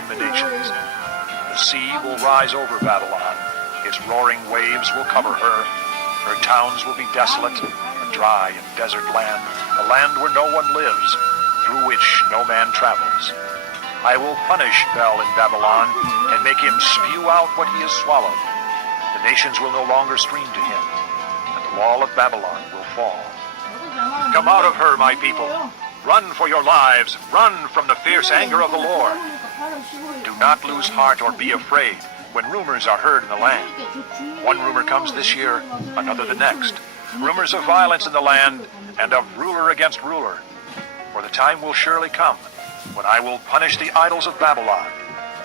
among the nations. The sea will rise over Babylon. Its roaring waves will cover her. Her towns will be desolate, a dry and desert land, a land where no one lives, through which no man travels. I will punish Bel in Babylon and make him spew out what he has swallowed. The nations will no longer stream to him, and the wall of Babylon will fall. Come out of her, my people. Run for your lives. Run from the fierce anger of the Lord. Do not lose heart or be afraid when rumors are heard in the land. One rumor comes this year, another the next. Rumors of violence in the land and of ruler against ruler. For the time will surely come when I will punish the idols of Babylon.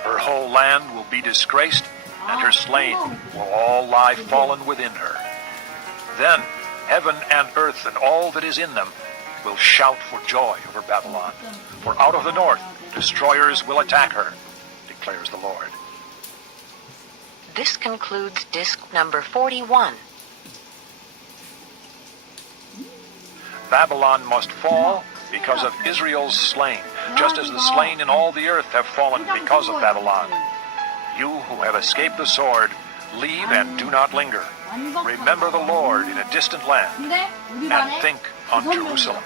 Her whole land will be disgraced, and her slain will all lie fallen within her. Then heaven and earth and all that is in them will shout for joy over Babylon. For out of the north destroyers will attack her, declares the Lord. This concludes disc number 41. Babylon must fall because of Israel's slain, just as the slain in all the earth have fallen because of Babylon. You who have escaped the sword, leave and do not linger. Remember the Lord in a distant land, and think on Jerusalem.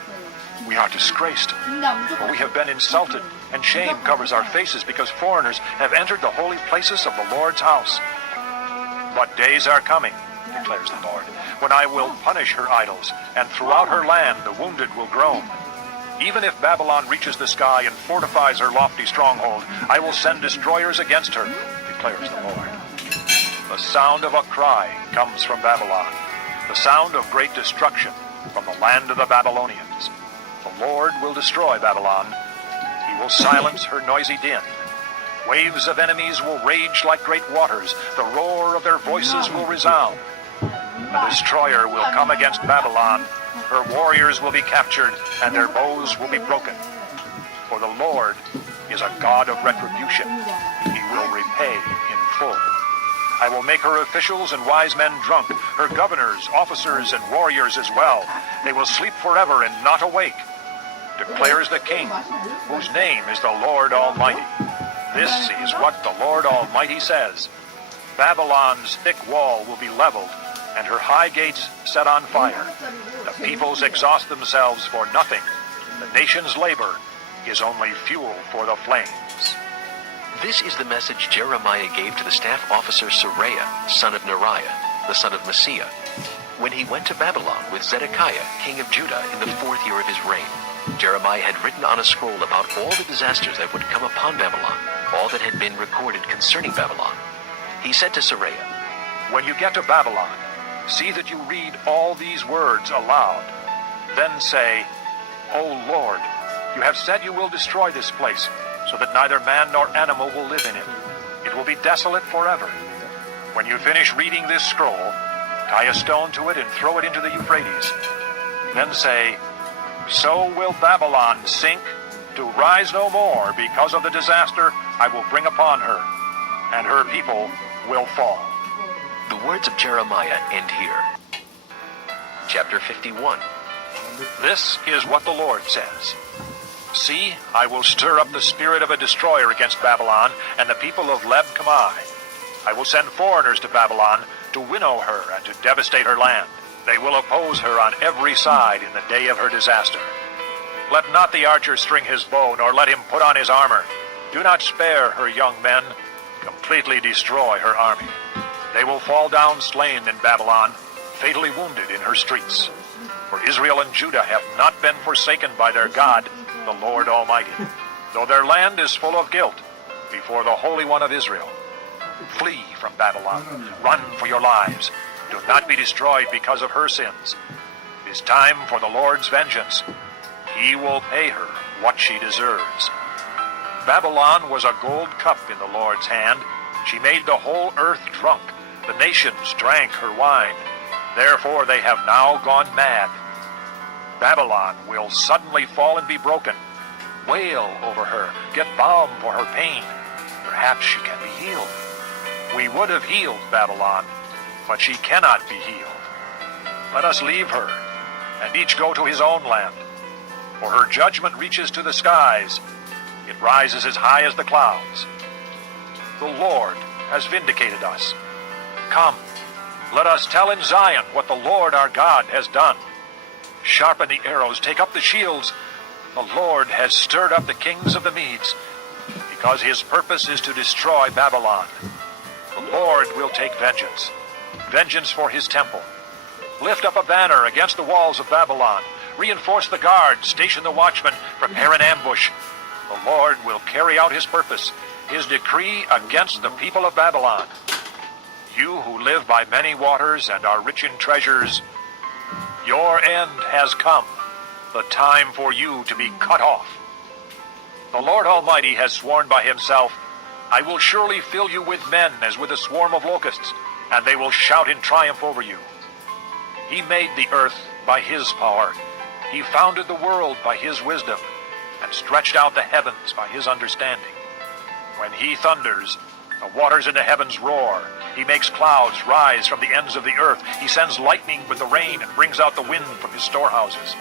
We are disgraced, for we have been insulted, and shame covers our faces because foreigners have entered the holy places of the Lord's house. But days are coming, declares the Lord, when I will punish her idols, and throughout her land the wounded will groan. Even if Babylon reaches the sky and fortifies her lofty stronghold, I will send destroyers against her, declares the Lord. The sound of a cry comes from Babylon, the sound of great destruction from the land of the Babylonians. The Lord will destroy Babylon. He will silence her noisy din. Waves of enemies will rage like great waters. The roar of their voices will resound. The destroyer will come against Babylon. Her warriors will be captured, and their bows will be broken. For the Lord is a God of retribution. He will repay in full. I will make her officials and wise men drunk, her governors, officers, and warriors as well. They will sleep forever and not awake, declares the King, whose name is the Lord Almighty. This is what the Lord Almighty says. Babylon's thick wall will be leveled, and her high gates set on fire. The peoples exhaust themselves for nothing. The nation's labor is only fuel for the flames. This is the message Jeremiah gave to the staff officer Seraiah, son of Neriah, the son of Messiah, when he went to Babylon with Zedekiah, king of Judah, in the 4th year of his reign. Jeremiah had written on a scroll about all the disasters that would come upon Babylon, all that had been recorded concerning Babylon. He said to Seraiah, When you get to Babylon, see that you read all these words aloud. Then say, O Lord, you have said you will destroy this place, so that neither man nor animal will live in it. It will be desolate forever. When you finish reading this scroll, tie a stone to it and throw it into the Euphrates. Then say, So will Babylon sink, to rise no more because of the disaster I will bring upon her, and her people will fall. The words of Jeremiah end here. Chapter 51. This is what the Lord says. See, I will stir up the spirit of a destroyer against Babylon and the people of Leb-Kamai. I will send foreigners to Babylon to winnow her and to devastate her land. They will oppose her on every side in the day of her disaster. Let not the archer string his bow, nor let him put on his armor. Do not spare her young men. Completely destroy her army. They will fall down slain in Babylon, fatally wounded in her streets. For Israel and Judah have not been forsaken by their God, the Lord Almighty, though their land is full of guilt before the Holy One of Israel. Flee from Babylon. Run for your lives. Do not be destroyed because of her sins. It is time for the Lord's vengeance. He will pay her what she deserves. Babylon was a gold cup in the Lord's hand. She made the whole earth drunk. The nations drank her wine. Therefore they have now gone mad. Babylon will suddenly fall and be broken. Wail over her. Get balm for her pain. Perhaps she can be healed. We would have healed Babylon, but she cannot be healed. Let us leave her, and each go to his own land. For her judgment reaches to the skies. It rises as high as the clouds. The Lord has vindicated us. Come, let us tell in Zion what the Lord our God has done. Sharpen the arrows, take up the shields. The Lord has stirred up the kings of the Medes, because his purpose is to destroy Babylon. The Lord will take vengeance, vengeance for his temple. Lift up a banner against the walls of Babylon. Reinforce the guard, station the watchmen, prepare an ambush. The Lord will carry out his purpose, his decree against the people of Babylon. You who live by many waters and are rich in treasures, your end has come, the time for you to be cut off. The Lord Almighty has sworn by himself, I will surely fill you with men as with a swarm of locusts, and they will shout in triumph over you. He made the earth by his power. He founded the world by his wisdom, and stretched out the heavens by his understanding. When he thunders, the waters in the heavens roar. He makes clouds rise from the ends of the earth. He sends lightning with the rain and brings out the wind from his storehouses.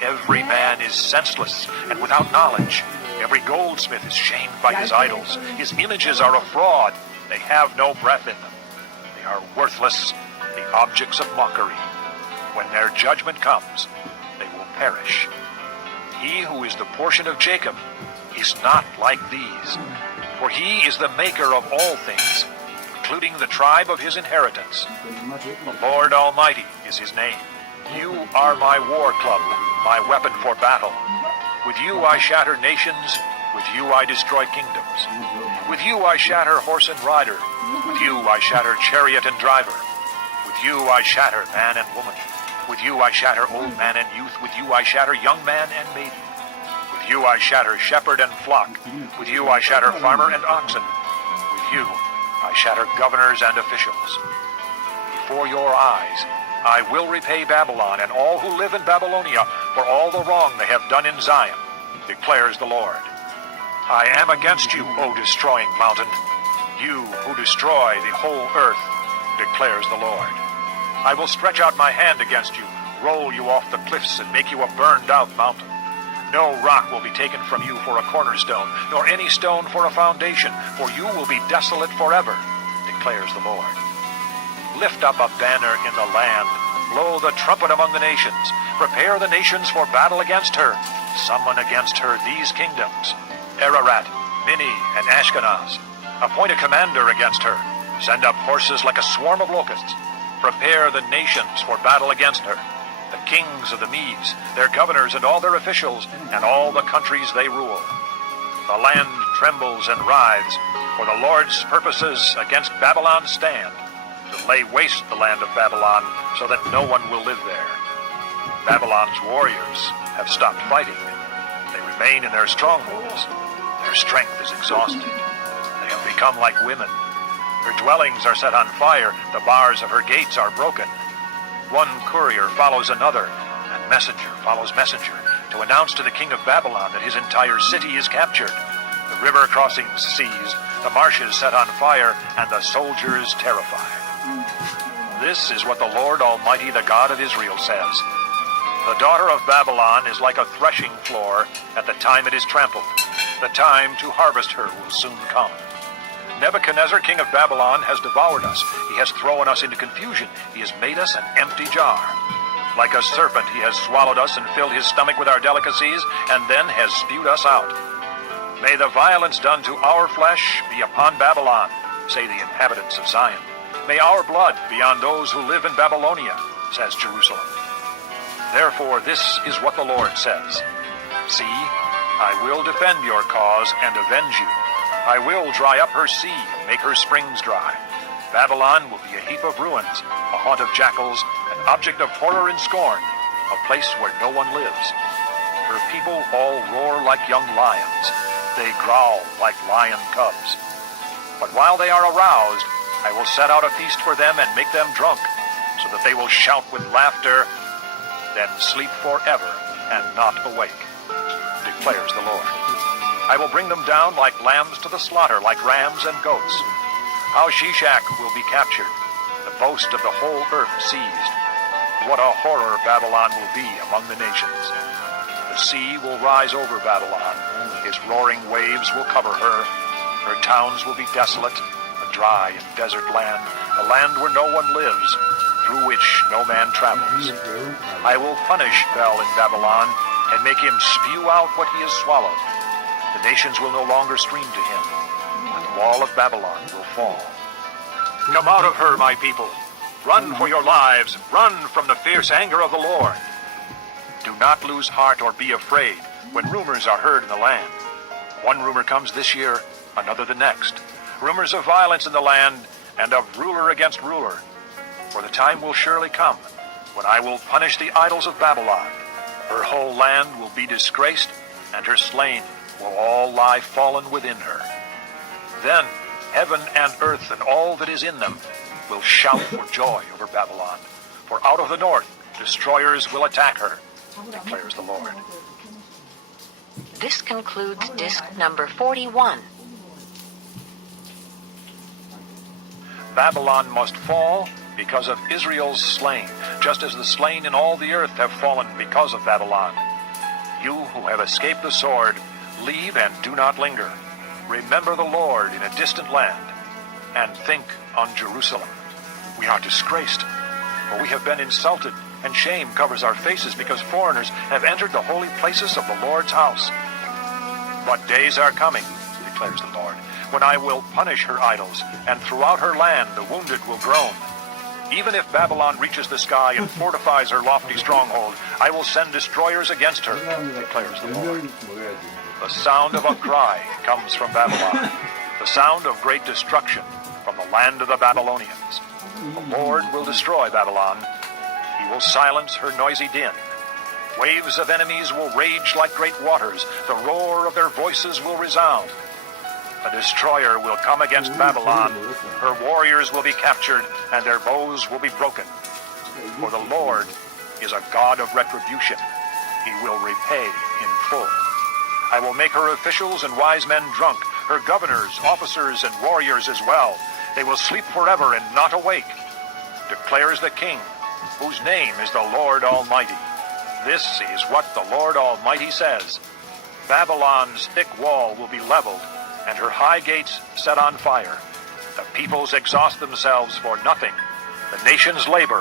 Every man is senseless and without knowledge. Every goldsmith is shamed by his idols. His images are a fraud. They have no breath in them. They are worthless, the objects of mockery. When their judgment comes, they will perish. He who is the portion of Jacob is not like these, for he is the maker of all things, including the tribe of his inheritance. The Lord Almighty is his name. You are my war club, my weapon for battle. With you I shatter nations, with you I destroy kingdoms. With you I shatter horse and rider, with you I shatter chariot and driver. With you I shatter man and woman. With you I shatter old man and youth. With you I shatter young man and maiden. With you I shatter shepherd and flock. With you I shatter farmer and oxen. With you I shatter governors and officials. Before your eyes I will repay Babylon and all who live in Babylonia for all the wrong they have done in Zion, declares the Lord. I am against you, O destroying mountain, you who destroy the whole earth, declares the Lord. I will stretch out my hand against you, roll you off the cliffs, and make you a burned-out mountain. No rock will be taken from you for a cornerstone, nor any stone for a foundation, for you will be desolate forever, declares the Lord. Lift up a banner in the land, blow the trumpet among the nations, prepare the nations for battle against her, summon against her these kingdoms, Ararat, Minni, and Ashkenaz. Appoint a commander against her, send up horses like a swarm of locusts. Prepare the nations for battle against her, the kings of the Medes, their governors and all their officials, and all the countries they rule. The land trembles and writhes, for the Lord's purposes against Babylon stand, to lay waste the land of Babylon, so that no one will live there. Babylon's warriors have stopped fighting. They remain in their strongholds. Their strength is exhausted. They have become like women. Her dwellings are set on fire. The bars of her gates are broken. One courier follows another, and messenger follows messenger, to announce to the king of Babylon that his entire city is captured. The river crossings seized, the marshes set on fire, and the soldiers terrified. This is what the Lord Almighty, the God of Israel, says. The daughter of Babylon is like a threshing floor at the time it is trampled. The time to harvest her will soon come. Nebuchadnezzar, king of Babylon, has devoured us. He has thrown us into confusion. He has made us an empty jar. Like a serpent, he has swallowed us and filled his stomach with our delicacies, and then has spewed us out. May the violence done to our flesh be upon Babylon, say the inhabitants of Zion. May our blood be on those who live in Babylonia, says Jerusalem. Therefore, this is what the Lord says. See, I will defend your cause and avenge you. I will dry up her sea and make her springs dry. Babylon will be a heap of ruins, a haunt of jackals, an object of horror and scorn, a place where no one lives. Her people all roar like young lions. They growl like lion cubs. But while they are aroused, I will set out a feast for them and make them drunk, so that they will shout with laughter, then sleep forever and not awake, declares the Lord. I will bring them down like lambs to the slaughter, like rams and goats. How Shishak will be captured, the boast of the whole earth seized. What a horror Babylon will be among the nations. The sea will rise over Babylon, His roaring waves will cover her. Her towns will be desolate, a dry and desert land, a land where no one lives, through which no man travels. I will punish Bel in Babylon and make him spew out what he has swallowed. The nations will no longer stream to him, and the wall of Babylon will fall. Come out of her, my people. Run for your lives. Run from the fierce anger of the Lord. Do not lose heart or be afraid when rumors are heard in the land. One rumor comes this year, another the next. Rumors of violence in the land and of ruler against ruler. For the time will surely come when I will punish the idols of Babylon. Her whole land will be disgraced, and her slain will all lie fallen within her. Then heaven and earth and all that is in them will shout for joy over Babylon. For out of the north destroyers will attack her, declares the Lord. This concludes disc number 41. Babylon must fall because of Israel's slain, just as the slain in all the earth have fallen because of Babylon. You who have escaped the sword, leave and do not linger. Remember the Lord in a distant land, and think on Jerusalem. We are disgraced, for we have been insulted, and shame covers our faces because foreigners have entered the holy places of the Lord's house. But days are coming, declares the Lord, when I will punish her idols, and throughout her land the wounded will groan. Even if Babylon reaches the sky and fortifies her lofty stronghold, I will send destroyers against her, declares the Lord. The sound of a cry comes from Babylon, the sound of great destruction from the land of the Babylonians. The Lord will destroy Babylon. He will silence her noisy din. Waves of enemies will rage like great waters. The roar of their voices will resound. A destroyer will come against Babylon. Her warriors will be captured, and their bows will be broken. For the Lord is a God of retribution. He will repay in full. I will make her officials and wise men drunk, her governors, officers, and warriors as well. They will sleep forever and not awake, declares the King, whose name is the Lord Almighty. This is what the Lord Almighty says. Babylon's thick wall will be leveled, and her high gates set on fire. The peoples exhaust themselves for nothing. The nations labor